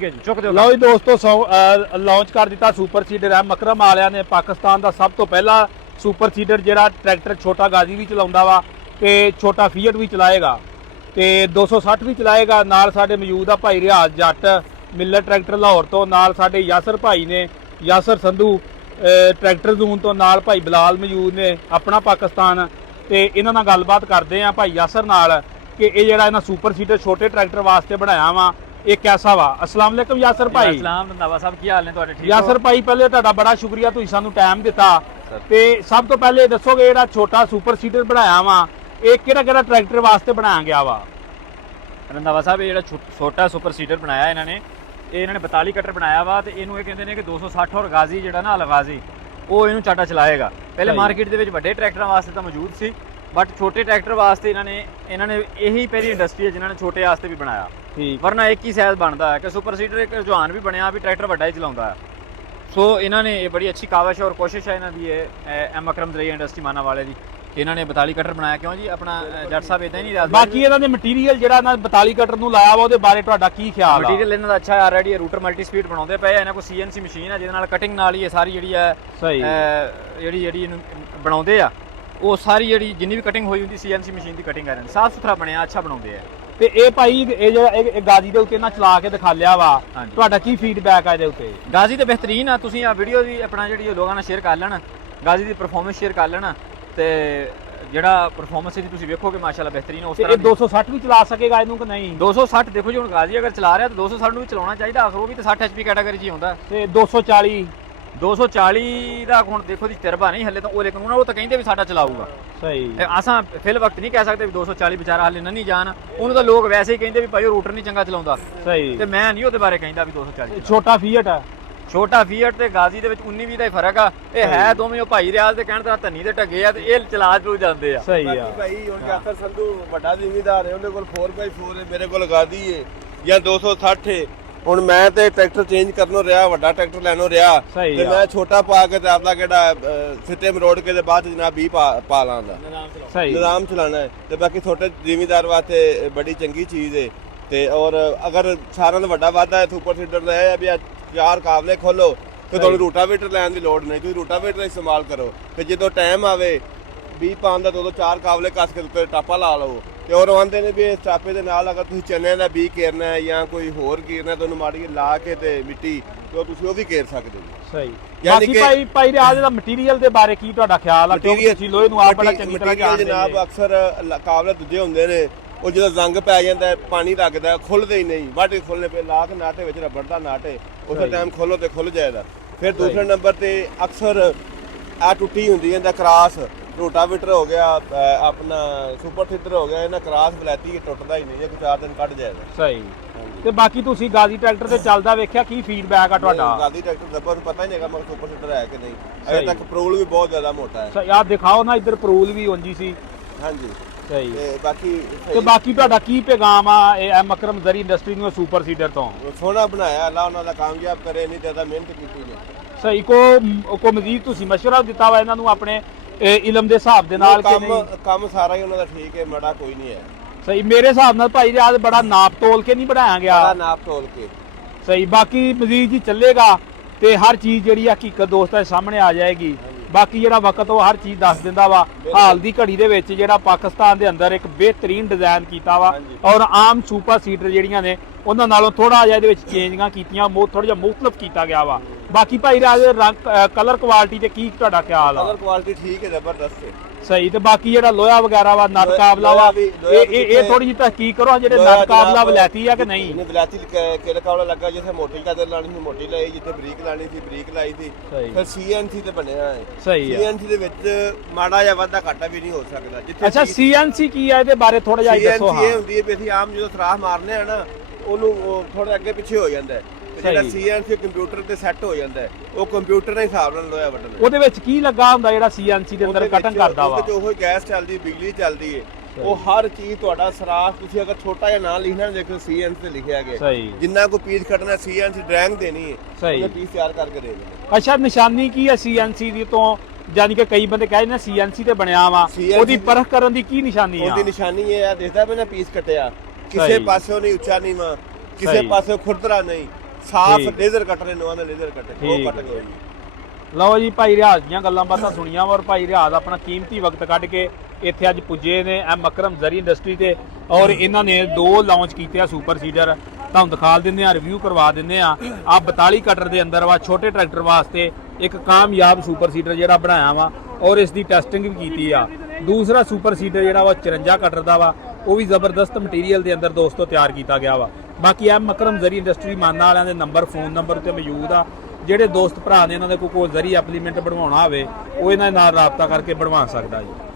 ਲਓ ਜੀ ਦੋਸਤੋ ਲਾਂਚ ਕਰ ਦਿੱਤਾ ਸੁਪਰ ਸੀਡਰ ਹੈ ਮਕਰਮ ਵਾਲਿਆਂ ਨੇ। ਪਾਕਿਸਤਾਨ ਦਾ ਸਭ ਤੋਂ ਪਹਿਲਾ ਸੁਪਰ ਸੀਡਰ ਜਿਹੜਾ ਟਰੈਕਟਰ ਛੋਟਾ ਗਾਜ਼ੀ ਵੀ ਚਲਾਉਂਦਾ ਵਾ ਤੇ ਛੋਟਾ ਫੀਅਟ ਵੀ ਚਲਾਏਗਾ ਤੇ 260 ਵੀ ਚਲਾਏਗਾ। ਨਾਲ ਸਾਡੇ ਮੌਜੂਦ ਆ ਭਾਈ ਰਿਆਜ਼ ਜੱਟ ਮਿਲਰ ਟਰੈਕਟਰ ਲਾਹੌਰ ਤੋਂ, ਨਾਲ ਸਾਡੇ ਯਾਸਰ ਭਾਈ ਨੇ, ਯਾਸਰ ਸੰਧੂ ਟਰੈਕਟਰ ਜ਼ੂਨ ਤੋਂ, ਨਾਲ ਭਾਈ ਬਲਾਲ ਮੌਜੂਦ ਨੇ ਆਪਣਾ ਪਾਕਿਸਤਾਨ। ਤੇ ਇਹਨਾਂ ਨਾਲ ਗੱਲਬਾਤ ਕਰਦੇ ਆ ਭਾਈ ਯਾਸਰ ਨਾਲ ਕਿ ਇਹ ਜਿਹੜਾ ਇਹਨਾਂ ਸੁਪਰ ਸੀਡਰ ਛੋਟੇ ਟਰੈਕਟਰ ਵਾਸਤੇ ਬਣਾਇਆ ਵਾ ਇਹ कैसा वा। अस्सलाम वालेकुम यासर भाई। अस्सलाम रंधावा साहब की हाल ने तुहाडे? ठीक यासर भाई पहले तुहाडा बड़ा शुक्रिया तुसीं सानू टाइम दिता ते सब तो पहले दसोगे जेहड़ा छोटा सुपर सीडर बनाया वा ये किहड़ा ट्रैक्टर वास्ते बनाया गया वा? रंधावा साहब ये जेहड़ा छोटा सुपर सीडर बनाया इन्होंने 42 कटर बनाया वा ते इहनूं कहंदे ने कि 260 और गाजी जेहड़ा ना अलगाजी वो इहनूं चाटा चलाएगा। पहले मार्केट दे विच वड्डे ट्रैक्टरां वास्ते तां मौजूद सी बट छोटे ट्रैक्टर वास्ते इन्होंने यही पहली इंडस्ट्री है जिन्होंने छोटे वास्ते भी बनाया, वरना एक ही साइज बनता है कि सुपर सीडर एक रुझान भी बनया भी ट्रैक्टर वड्डा ही चलाता है। सो इन्होंने ये बड़ी अच्छी काविश और कोशिश है इन्हों की एम अकरम दरिया इंडस्ट्री माना वाले की कि इन्होंने 42 कटर बनाया। क्यों जी अपना जट साहब इदां ही नहीं बाकी इन्होंने मटीरियल जिहड़ा 42 कटर नूं लाया वा उहदे बारे तुहाडा की ख्याल है? मटीरियल इन्हां दा अच्छा है ऑलरेडी रूटर मल्टी स्पीड बनाउंदे पए इन्हां कोल CNC मशीन है जिहदे नाल कटिंग नाल ही सारी जिहड़ी है सही जिहड़ी बनाउंदे आ वो सारी जिन्नी भी कटिंग हुई होंदी CNC मशीन की कटिंग है, साफ सुथरा बनया अच्छा बनाउंदे आ। ਤੇ ਇਹ ਭਾਈ ਇਹ ਜਿਹੜਾ ਗਾਜ਼ੀ ਦੇ ਉੱਤੇ ਨਾ ਚਲਾ ਕੇ ਦਿਖਾ ਲਿਆ ਵਾ, ਤੁਹਾਡਾ ਕੀ ਫੀਡਬੈਕ ਆ ਇਹਦੇ ਉੱਤੇ? ਗਾਜ਼ੀ ਤੇ ਬਿਹਤਰੀਨ ਆ। ਤੁਸੀਂ ਆ ਵੀਡੀਓ ਵੀ ਆਪਣਾ ਜਿਹੜੀ ਲੋਕਾਂ ਨਾਲ ਸ਼ੇਅਰ ਕਰ ਲੈਣਾ, ਗਾਜ਼ੀ ਦੀ ਪਰਫਾਰਮੈਂਸ ਸ਼ੇਅਰ ਕਰ ਲੈਣਾ ਤੇ ਜਿਹੜਾ ਪਰਫਾਰਮੈਂਸ ਇਹਦੀ ਤੁਸੀਂ ਵੇਖੋਗੇ ਮਾਸ਼ਾਅੱਲਾ ਬਿਹਤਰੀਨ ਉਸ ਤਰ੍ਹਾਂ। ਇਹ 260 ਵੀ ਚਲਾ ਸਕੇਗਾ ਇਹਨੂੰ ਕਿ ਨਹੀਂ? 260 ਦੇਖੋ ਜੀ ਹੁਣ ਗਾਜ਼ੀ ਅਗਰ ਚਲਾ ਰਿਹਾ ਤਾਂ 260 ਨੂੰ ਵੀ ਚਲਾਉਣਾ ਚਾਹੀਦਾ, ਆਖਰ ਉਹ ਵੀ ਤਾਂ 60 HP ਕੈਟਾਗਰੀ 'ਚ ਹੀ ਹੁੰਦਾ। ਤੇ 240 ਦਾ ਹੁਣ ਦੇਖੋ ਜੀ ਤਜਰਬਾ ਨਹੀਂ ਹਲੇ ਤਾਂ ਉਹ, ਲੇਕਿਨ ਉਹਨਾਂ ਉਹ ਤਾਂ ਕਹਿੰਦੇ ਵੀ ਸਾਡਾ ਚਲਾਊਗਾ ਸਹੀ। ਅਸਾਂ ਫਿਲ ਵਕਤ ਨਹੀਂ ਕਹਿ ਸਕਦੇ ਵੀ 240 ਵਿਚਾਰਾ ਹਲੇ ਨਹੀਂ ਜਾਣ, ਉਹਨੂੰ ਤਾਂ ਲੋਕ ਵੈਸੇ ਹੀ ਕਹਿੰਦੇ ਵੀ ਭਾਈ ਉਹ ਰੂਟਰ ਨਹੀਂ ਚੰਗਾ ਚਲਾਉਂਦਾ ਸਹੀ, ਤੇ ਮੈਂ ਨਹੀਂ ਉਹਦੇ ਬਾਰੇ ਕਹਿੰਦਾ ਵੀ 240। ਛੋਟਾ ਫੀਅਟ ਆ, ਛੋਟਾ ਫੀਅਟ ਤੇ ਗਾਜ਼ੀ ਦੇ ਵਿੱਚ 19-20 ਦਾ ਹੀ ਫਰਕ ਆ। ਇਹ ਹੈ ਦੋਵੇਂ ਉਹ ਭਾਈ ਰਿਆਜ਼ ਦੇ ਕਹਿਣ ਤਰ੍ਹਾਂ ਧੰਨੀ ਦੇ ਢੱਗੇ ਆ ਤੇ ਇਹ ਚਲਾ ਚਲੂ ਜਾਂਦੇ ਆ। ਸਹੀ ਆ ਭਾਈ ਹੁਣ ਯਾਸਰ ਸੰਧੂ ਵੱਡਾ ਜ਼ਿਮੀਦਾਰ ਹੈ, ਉਹਦੇ ਕੋਲ 4x4 ਹੈ, ਮੇਰੇ ਕੋਲ ਗਾਜ਼ੀ ਹੈ ਜਾਂ 260 ਹੈ। ਹੁਣ ਮੈਂ ਤੇ ਟਰੈਕਟਰ ਚੇਂਜ ਕਰਨੋਂ ਰਿਹਾ, ਵੱਡਾ ਟਰੈਕਟਰ ਲੈਣੋਂ ਰਿਹਾ ਤੇ ਮੈਂ ਛੋਟਾ ਪਾ ਕੇ ਤੇ ਆਪਦਾ ਕਿਹੜਾ ਸਿੱਟੇ ਮਰੋੜ ਕੇ ਤੇ ਬਾਅਦ ਜਨਾਬ 20 ਪਾ ਲਾਂਦਾ ਸਹੀ ਨਿਜ਼ਾਮ ਚਲਾਣਾ ਹੈ। ਤੇ ਬਾਕੀ ਛੋਟੇ ਜ਼ਿਮੀਦਾਰ ਵਾਸਤੇ ਬੜੀ ਚੰਗੀ ਚੀਜ਼ ਹੈ। ਤੇ ਔਰ ਅਗਰ ਸਾਰਿਆਂ ਦਾ ਵੱਡਾ ਵਾਧਾ ਹੈ ਸੁਪਰ ਸੀਡਰ ਦਾ ਇਹ ਹੈ ਵੀ 4 ਕਾਬਲੇ ਖੋਲੋ ਤੇ ਤੁਹਾਨੂੰ ਰੂਟਾਵੇਟਰ ਲੈਣ ਦੀ ਲੋੜ ਨਹੀਂ, ਤੁਸੀਂ ਰੂਟਾਵੇਟਰ ਦਾ ਇਸਤੇਮਾਲ ਕਰੋ ਤੇ ਜਦੋਂ ਟਾਈਮ ਆਵੇ 20 ਪਾਉਣ ਦਾ ਦੋ 4 ਕਾਬਲੇ ਕੱਸ ਕੇ ਉੱਤੇ ਟਾਪਾ ਲਾ ਲਓ। ਤੇ ਔਰ ਆਂਦੇ ਨੇ ਵੀ ਇਸ ਟਾਪੇ ਦੇ ਨਾਲ ਅਗਰ ਤੁਸੀਂ ਚਨੇ ਦਾ ਬੀ ਕੇਰਨਾ ਹੈ ਜਾਂ ਕੋਈ ਹੋਰ ਕੇਰਨਾ ਤੁਹਾਨੂੰ ਮਾੜੀ ਲਾ ਕੇ ਤੇ ਮਿੱਟੀ ਤੇ ਤੁਸੀਂ ਉਹ ਵੀ ਕੇਰ ਸਕਦੇ ਹੋ। ਸਹੀ। ਬਾਕੀ ਭਾਈ ਰਿਆਜ਼ ਦਾ ਮਟੀਰੀਅਲ ਦੇ ਬਾਰੇ ਕੀ ਤੁਹਾਡਾ ਖਿਆਲ ਆ? ਕਿਉਂਕਿ ਤੁਸੀਂ ਲੋਹੇ ਨੂੰ ਆਪ ਬੜਾ ਚੰਗੀ ਤਰ੍ਹਾਂ ਜਾਣਦੇ ਹੋ ਜਨਾਬ। ਅਕਸਰ ਕਾਬਲੇ ਦੂਜੇ ਹੁੰਦੇ ਨੇ ਉਹ ਜਦੋਂ ਜ਼ੰਗ ਪੈ ਜਾਂਦਾ ਪਾਣੀ ਲੱਗਦਾ ਖੁੱਲਦੇ ਹੀ ਨਹੀਂ, ਵੱਢ ਕੇ ਖੋਲਣੇ ਪਏ, ਲਾ ਕੇ ਨਾਟੇ ਵਿੱਚ ਰਬੜ ਦਾ ਨਾਟੇ ਉਸੇ ਟਾਈਮ ਖੋਲੋ ਤੇ ਖੁੱਲ ਜਾਏਗਾ। ਫਿਰ ਦੂਸਰੇ ਨੰਬਰ ਤੇ ਅਕਸਰ ਆ ਟੁੱਟੀ ਹੁੰਦੀ ਹੈ ਕਰਾਸ, ਰੋਟਾਵੇਟਰ ਹੋ ਗਿਆ ਆਪਣਾ ਸੁਪਰ ਸੀਡਰ ਹੋ ਗਿਆ, ਇਹਨਾਂ ਕਰਾਸ ਬਲੈਤੀ ਟੁੱਟਦਾ ਹੀ ਨਹੀਂ, 4 ਦਿਨ ਕੱਢ ਜਾਏਗਾ। ਸਹੀ। ਤੇ ਬਾਕੀ ਤੁਸੀਂ ਗਾਜ਼ੀ ਟਰੈਕਟਰ ਤੇ ਚੱਲਦਾ ਵੇਖਿਆ, ਕੀ ਫੀਡਬੈਕ ਆ ਤੁਹਾਡਾ? ਗਾਜ਼ੀ ਟਰੈਕਟਰ ਦਾ ਪਤਾ ਹੀ ਨਹੀਂ ਹੈਗਾ ਮਗਰ ਸੁਪਰ ਸੀਡਰ ਹੈ ਕਿ ਨਹੀਂ, ਅਜੇ ਤੱਕ ਪ੍ਰੋਲ ਵੀ ਬਹੁਤ ਜ਼ਿਆਦਾ ਮੋਟਾ ਹੈ। ਯਾਰ ਦਿਖਾਓ ਨਾ ਇੱਧਰ ਪ੍ਰੋਲ ਵੀ ਉਂਜੀ ਸੀ। ਹਾਂਜੀ ਸਹੀ। ਤੇ ਬਾਕੀ ਤੁਹਾਡਾ ਕੀ ਪੈਗਾਮ ਆ ਐਮ ਅਕਰਮ ਜ਼ਰੀ ਇੰਡਸਟਰੀ ਨੂੰ ਸੁਪਰ ਸੀਡਰ ਤੋਂ? ਸੋਹਣਾ ਬਣਾਇਆ, ਅੱਲਾ ਉਹਨਾਂ ਦਾ ਕਾਮਯਾਬ ਕਰੇ, ਨਹੀਂ ਜ਼ਿਆਦਾ ਮਿਹਨਤ ਕੀਤੀ ਨੇ। ਸਹੀ। ਕੋ ਮਜ਼ੀਦ ਤੁਸੀਂ ਮਸ਼ਵਰਾ ਦਿੱਤਾ ਵਾ ਇਹਨਾਂ ਨੂੰ ਆਪਣੇ ਇਲਮ ਦੇ ਹਿਸਾਬ ਦੇ ਨਾਲ ਕਿ ਨਹੀਂ? ਕੰਮ ਸਾਰਾ ਹੀ ਉਹਨਾਂ ਦਾ ਠੀਕ ਹੈ, ਮਾੜਾ ਕੋਈ ਨਹੀਂ ਹੈ। ਸਹੀ। ਮੇਰੇ ਹਿਸਾਬ ਨਾਲ ਭਾਈ ਰਿਆਜ਼ ਬੜਾ ਨਾਪ ਤੋਲ ਕੇ ਨਹੀਂ ਬਣਾਇਆ ਗਿਆ, ਬੜਾ ਨਾਪ ਤੋਲ ਕੇ। ਸਹੀ। ਬਾਕੀ ਮਜ਼ੀਦ ਜੀ ਚੱਲੇਗਾ ਤੇ ਹਰ ਚੀਜ਼ ਜਿਹੜੀ ਹਕੀਕਤ ਦੋਸਤਾਂ ਦੇ ਸਾਹਮਣੇ ਆ ਜਾਏਗੀ। ਬਾਕੀ ਜਿਹੜਾ ਵਕਤ ਉਹ ਹਰ ਚੀਜ਼ ਦੱਸ ਦਿੰਦਾ ਵਾ। ਹਾਲ ਦੀ ਘੜੀ ਦੇ ਵਿੱਚ ਜਿਹੜਾ ਪਾਕਿਸਤਾਨ ਦੇ ਅੰਦਰ ਇੱਕ ਬਿਹਤਰੀਨ ਡਿਜ਼ਾਈਨ ਕੀਤਾ ਵਾ ਔਰ ਆਮ ਸੁਪਰ ਸੀਡਰ ਜਿਹੜੀਆਂ ਨੇ ਉਹਨਾਂ ਨਾਲੋਂ ਥੋੜਾ ਜਿਹਾ ਇਹਦੇ ਵਿੱਚ ਚੇਂਜਿੰਗਾਂ ਕੀਤੀਆਂ, ਥੋੜਾ ਜਿਹਾ ਮੁਖਤਲਫ ਕੀਤਾ ਗਿਆ ਵਾ। ਬਾਕੀ ਭਾਈ ਰਾਜ ਰੰਗ ਕਲਰ ਕੁਆਲਿਟੀ ਤੇ ਕੀ ਤੁਹਾਡਾ ਖਿਆਲ ਆ? ਕਲਰ ਕੁਆਲਿਟੀ ਠੀਕ ਹੈ, ਜ਼ਬਰਦਸਤ ਹੈ। ਸਹੀ। ਤੇ ਬਾਕੀ ਜਿਹੜਾ ਲੋਹਾ ਵਗੈਰਾ ਵਾ ਨਟ ਕਾਬਲਾ ਵਾ ਇਹ ਥੋੜੀ ਜਿਹੀ ਤਹਿਕੀਕ ਕਰੋ ਜਿਹੜੇ ਨਟ ਕਾਬਲਾ ਵਲੈਤੀ ਆ ਕਿ ਨਹੀਂ? ਵਲੈਤੀ ਕਿਹੜਾ ਕਾਬਲਾ ਲੱਗਾ, ਜਿੱਥੇ ਮੋਟੀ ਚਾਦਰ ਲਾਣੀ ਸੀ ਮੋਟੀ ਲਾਈ, ਜਿੱਥੇ ਬਰੀਕ ਲਾਣੀ ਸੀ ਬਰੀਕ ਲਾਈ ਸੀ। ਫਿਰ CNC ਤੇ ਬਣਿਆ ਹੈ। ਸਹੀ ਹੈ। CNC ਦੇ ਵਿੱਚ ਮਾੜਾ ਜਿਹਾ ਵਾਧਾ ਘਾਟਾ ਵੀ ਨਹੀਂ ਹੋ ਸਕਦਾ। ਜਿੱਥੇ ਅੱਛਾ CNC ਕੀ ਹੈ ਇਹਦੇ ਬਾਰੇ ਥੋੜਾ ਜਿਹਾ ਦੱਸੋ। CNC ਇਹ ਹੁੰਦੀ ਹੈ ਵੀ ਅਸੀਂ ਆਮ ਜਦੋਂ ਸਰਾਖ ਮਾਰਨੇ ਆ ਨਾ ਉਹਨੂੰ ਥੋੜਾ ਅੱਗੇ ਪਿੱਛੇ ਹੋ ਜਾਂਦਾ ਹੈ, ਜਿਹੜਾ CNC ਕੰਪਿਊਟਰ ਤੇ ਸੈੱਟ ਹੋ ਜਾਂਦਾ ਹੈ, ਉਹ ਕੰਪਿਊਟਰ ਦੇ ਹਿਸਾਬ ਨਾਲ ਲੋਹਾ ਵੱਢਣਾ। ਉਹਦੇ ਵਿੱਚ ਕੀ ਲੱਗਾ ਹੁੰਦਾ ਜਿਹੜਾ CNC ਦੇ ਅੰਦਰ ਕਟਿੰਗ ਕਰਦਾ ਵਾ? ਉਹਦੇ ਚ ਉਹ ਗੈਸ ਚੱਲਦੀ, ਬਿਜਲੀ ਚੱਲਦੀ ਹੈ, ਉਹ ਹਰ ਚੀਜ਼ ਤੁਹਾਡਾ ਸਰਾਖ ਤੁਸੀਂ ਅਗਰ ਛੋਟਾ ਜਿਹਾ ਨਾਂ ਲਿਖਣਾ ਦੇਖੋ CNC ਤੇ ਲਿਖਿਆ ਗਿਆ। ਜਿੰਨਾ ਕੋ ਪੀਸ ਕੱਟਣਾ CNC ਡਰਾਇੰਗ ਦੇਣੀ ਹੈ, ਉਹ ਪੀਸ ਤਿਆਰ ਕਰਕੇ ਦੇ ਦੇਣਾ। ਅੱਛਾ ਨਿਸ਼ਾਨੀ ਕੀ ਹੈ CNC ਦੀ ਤੋਂ? ਯਾਨੀ ਕਿ ਕਈ ਬੰਦੇ ਕਹਿੰਦੇ ਨੇ CNC ਤੇ ਬਣਿਆ ਵਾ, ਉਹਦੀ ਪਰਖ ਕਰਨ ਦੀ ਕੀ ਨਿਸ਼ਾਨੀ ਆ? ਉਹਦੀ ਨਿਸ਼ਾਨੀ ਇਹ ਆ, ਦੇਖਦਾ ਮੈਂ ਨਾ ਪੀਸ ਕੱਟਿਆ, ਕਿਸੇ ਪਾਸਿਓਂ ਨਹੀਂ ਉੱਚਾ ਨੀਵਾਂ, ਕਿਸੇ ਪਾਸਿਓਂ ਖੁਰਦਰਾ ਨਹੀਂ, ਸਾਫ ਠੀਕ। ਲੇਜ਼ਰ ਕਟਰ ਇਹਨੂੰ ਆਂਦੇ ਲੇਜ਼ਰ ਕਟਰ ਉਹ ਠੀਕ। ਕਟਰ ਕੋਈ ਨਹੀਂ। ਲਓ ਜੀ ਭਾਈ ਰਿਆਜ਼ ਦੀਆਂ ਗੱਲਾਂ ਬਾਤਾਂ ਸੁਣੀਆਂ ਵਾ ਔਰ ਭਾਈ ਰਿਆਜ਼ ਆਪਣਾ ਕੀਮਤੀ ਵਕਤ ਕੱਢ ਕੇ ਇੱਥੇ ਅੱਜ ਪੁੱਜੇ ਨੇ ਐ ਮਕਰਮ ਜ਼ਰੀ ਇੰਡਸਟਰੀ ਤੇ ਔਰ ਇਹਨਾਂ ਨੇ 2 ਲਾਂਚ ਕੀਤੇ ਆ ਸੁਪਰ ਸੀਡਰ। ਤੁਹਾਨੂੰ ਦਿਖਾ ਦਿੰਦੇ ਆ, ਰਿਵਿਊ ਕਰਵਾ ਦਿੰਦੇ ਆ। ਆ 42 ਕਟਰ ਦੇ ਅੰਦਰ ਵਾ ਛੋਟੇ ਟਰੈਕਟਰ ਵਾਸਤੇ ਇੱਕ ਕਾਮਯਾਬ ਸੁਪਰ ਸੀਡਰ ਜਿਹੜਾ ਬਣਾਇਆ ਵਾ ਔਰ ਇਸ ਦੀ ਟੈਸਟਿੰਗ ਵੀ ਕੀਤੀ ਆ। ਦੂਸਰਾ ਸੁਪਰ ਸੀਡਰ ਜਿਹੜਾ ਵਾ 54 ਕਟਰ ਦਾ ਵਾ, ਉਹ ਵੀ ਜ਼ਬਰਦਸਤ ਮਟੀਰੀਅਲ ਦੇ ਅੰਦਰ ਦੋਸਤੋ ਤਿਆਰ ਕੀਤਾ ਗਿਆ ਵਾ। ਬਾਕੀ ਐ ਮਕਰਮ ਜ਼ਰੀ ਇੰਡਸਟਰੀ ਮਾਨਾ ਵਾਲਿਆਂ ਦੇ ਨੰਬਰ ਫੋਨ ਨੰਬਰ ਉੱਤੇ ਮੌਜੂਦ ਆ। ਜਿਹੜੇ ਦੋਸਤ ਭਰਾ ਨੇ ਇਹਨਾਂ ਦੇ ਕੋਈ ਜ਼ਰੀ ਐਪਲੀਮੈਂਟ ਬਣਵਾਉਣਾ ਹੋਵੇ ਉਹ ਇਹਨਾਂ ਨਾਲ ਰਾਬਤਾ ਕਰਕੇ ਬਣਵਾ ਸਕਦਾ ਜੀ।